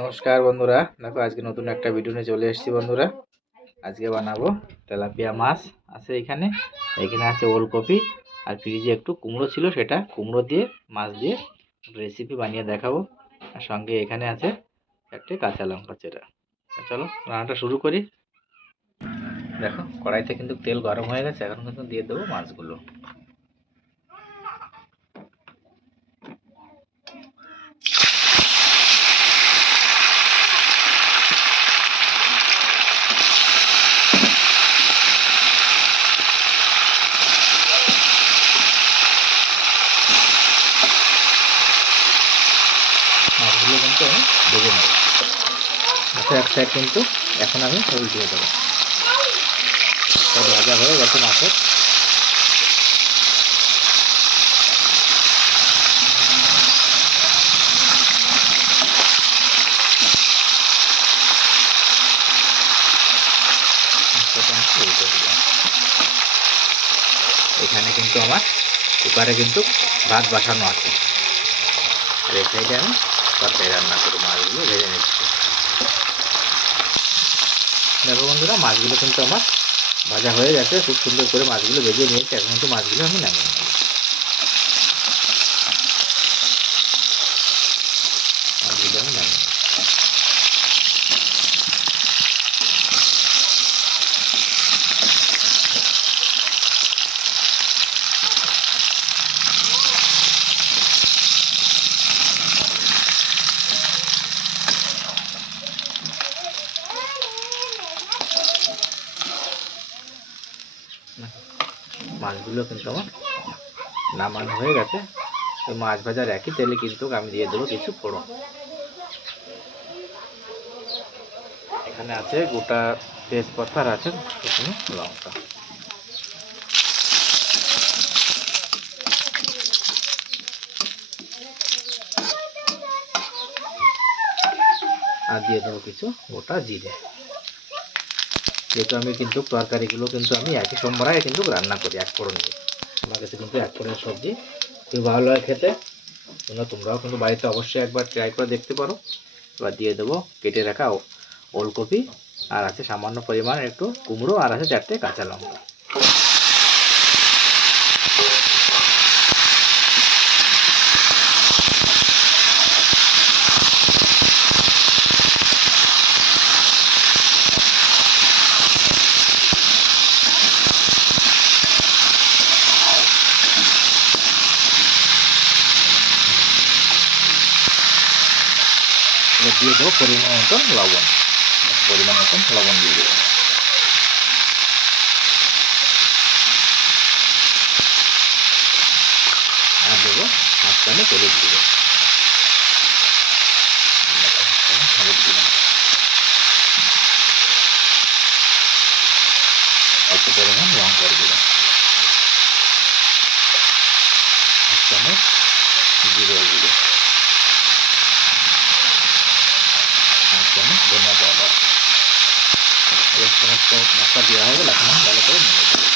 নমস্কার বন্ধুরা, দেখো আজকে নতুন একটা ভিডিও নিয়ে চলে এসেছি বন্ধুরা। আজকে বানাবো তেলাপিয়া মাছ। আছে এখানে আছে ওলকপি, আর ফ্রিজে একটু কুমড়ো ছিল, সেটা কুমড়ো দিয়ে মাছ দিয়ে রেসিপি বানিয়ে দেখাবো। আর সঙ্গে এখানে আছে একটা কাঁচা লঙ্কা চেরা। চলো রান্নাটা শুরু করি। দেখো কড়াইতে কিন্তু তেল গরম হয়ে গেছে, এখন কিন্তু দিয়ে দেবো মাছগুলো। মাছগুলো কিন্তু আমি ভেজে নেব। দেখো এক সাইড কিন্তু এখন আমি উল্টিয়ে দেবো। ভাজা হয়ে গেছে মাছের। এখানে কিন্তু আমার কুকারে কিন্তু ভাত বসানো আছে, আর এই সাইডে আমি তরকারি রান্না করি, মাছগুলো ভেজে নিচ্ছি। দেখো বন্ধুরা, মাছগুলো কিন্তু আমার ভাজা হয়ে গেছে, খুব সুন্দর করে মাছগুলো ভেজে নিয়েছি। এখন কিন্তু মাছগুলো আমি নামিয়ে নেব। মাছগুলো আমি নামিয়ে নেব। মাছগুলো কিন্তু আমার নামানো হয়ে গেছে। এই মাছ ভাজার একই তেলে কিন্তু আমি দিয়ে দেবো কিছু ফোড়ন। এখানে আছে গোটা তেজপাতা, আর আছে শুকনো লঙ্কা। আর দিয়ে দেবো কিছু গোটা জিরে। যেহেতু আমি কিন্তু তরকারিগুলো কিন্তু আমি একই সম্বরায় কিন্তু রান্না করি এক ফোড়ন দিয়ে। আমার কাছে কিন্তু এক ফোড়নের সবজি খুব ভালো হয় খেতে। তোমরাও কিন্তু বাড়িতে অবশ্যই একবার ট্রাই করে দেখতে পারো। এবার দিয়ে দেবো কেটে রাখা ওলকপি, আর আছে সামান্য পরিমাণ একটু কুমড়ো, আর আছে 4টে কাঁচা লঙ্কা। এবার দিয়ে দেবো পরিমাণ মতন লবণ। পরিমাণ মতন লবণ দিয়ে দেবো। আর দেবো হাফ চামচ হলুদ দেবো। হলুদ দিলাম। অল্প পরিমাণ লঙ্কার গুঁড়ো, হাফ চামচ জিরের গুঁড়ো, হাফ চামচ ধনিয়া পাউডার। এই সমস্ত মশলা দেওয়া হবে, এখন আমি ভালো করে নেড়ে দেবো।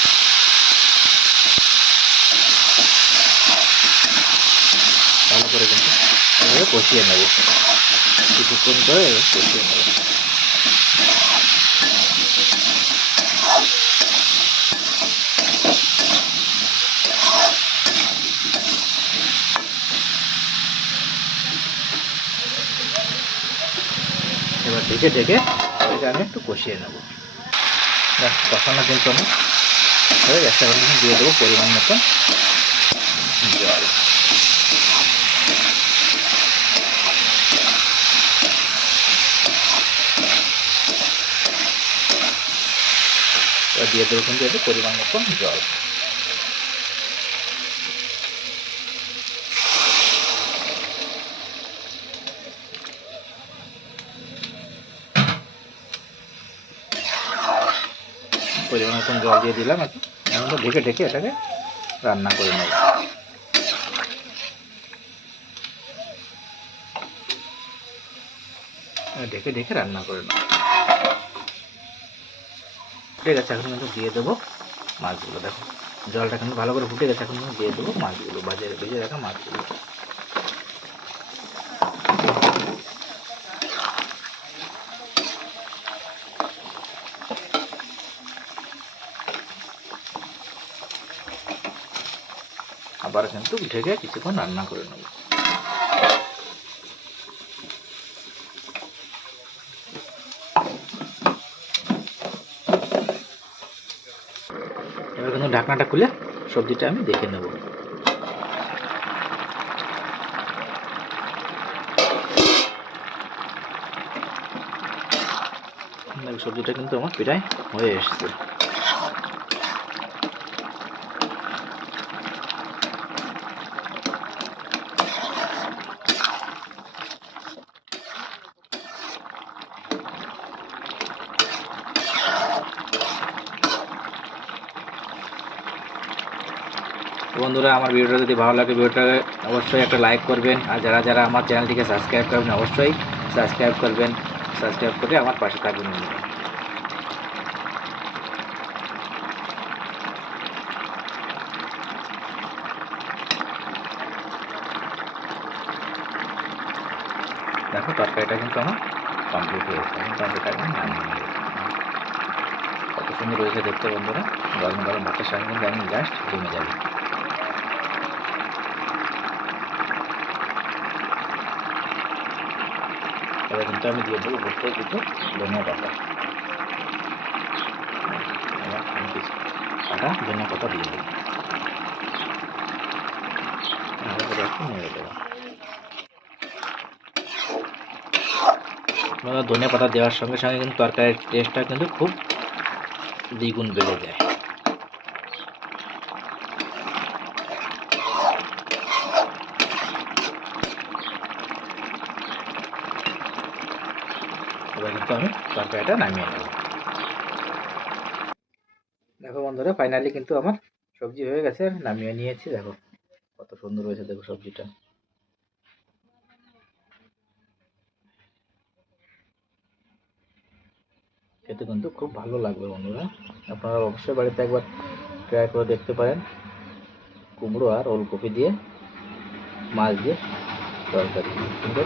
ভালো করে কিন্তু এভাবে কষিয়ে নেব, কিছুক্ষণ করে কষিয়ে নেব। এবার ঢেকে ঢেকে এটাকে আমি একটু কষিয়ে নেব। কষানো কিন্তু আমি হয়ে গেছে। এখন আমি দিয়ে দেবো পরিমাণ মতো জল। এবার দিয়ে দেবো কিন্তু একটু পরিমাণ মতো জল। পরিমাণ মতন জল দিয়ে দিলাম। এখন তো ঢেকে ঢেকে এটাকে রান্না করে নেব। ঢেকে ঢেকে রান্না করে নেব। ফুটে গেছে, এখন কিন্তু দিয়ে দেবো মাছগুলো। দেখো জলটা কিন্তু ভালো করে ফুটে গেছে, এখন কিন্তু দিয়ে দেবো মাছগুলো, ভেজে রাখা মাছগুলো। আবার কিন্তু ঢেকে কিছুক্ষণ রান্না করে নেব। এবার কিন্তু ঢাকনাটা খুলে সবজিটা আমি দেখে নেব। সবজিটা কিন্তু আমার প্রায় হয়ে এসছে। বন্ধুরা, আমার ভিডিওটা যদি ভালো লাগে ভিডিওটাকে অবশ্যই একটা লাইক করবেন, আর যারা যারা আমার চ্যানেলটিকে সাবস্ক্রাইব করবেন অবশ্যই সাবস্ক্রাইব করবেন, সাবস্ক্রাইব করে আমার পাশে থাকবেন। দেখো তরকারিটা কিন্তু আমার কমপ্লিট হয়েছে। আমি তরকারিটা একদম নামিয়ে নেব। কত সুন্দর রয়েছে দেখতে বন্ধুরা, গরম গরম ভাতের সঙ্গে কিন্তু আমি জাস্ট জমে যাবে। এবার কিন্তু আমি দিয়ে দেবো উপর থেকে কিছু ধনিয়া পাতা। এবার আমি কিছু কাটা ধনিয়া পাতা দিয়ে দেবো, একটু নেড়ে দেবো। ধনিয়া পাতা দেওয়ার সঙ্গে সঙ্গে কিন্তু তরকারির টেস্টটা কিন্তু খুব দ্বিগুণ বেড়ে যায়। এবার কিন্তু আমি তরকারিটা নামিয়ে নেব। দেখো বন্ধুরা, ফাইনালি কিন্তু আমার সবজি হয়ে গেছে, নামিয়ে নিয়েছি। দেখো কত সুন্দর হয়েছে, দেখো সবজিটা। খেতে কিন্তু খুব ভালো লাগবে বন্ধুরা, আপনারা অবশ্যই বাড়িতে একবার ট্রাই করে দেখতে পারেন। কুমড়ো আর ওলকপি দিয়ে মাছ দিয়ে তরকারি সুন্দর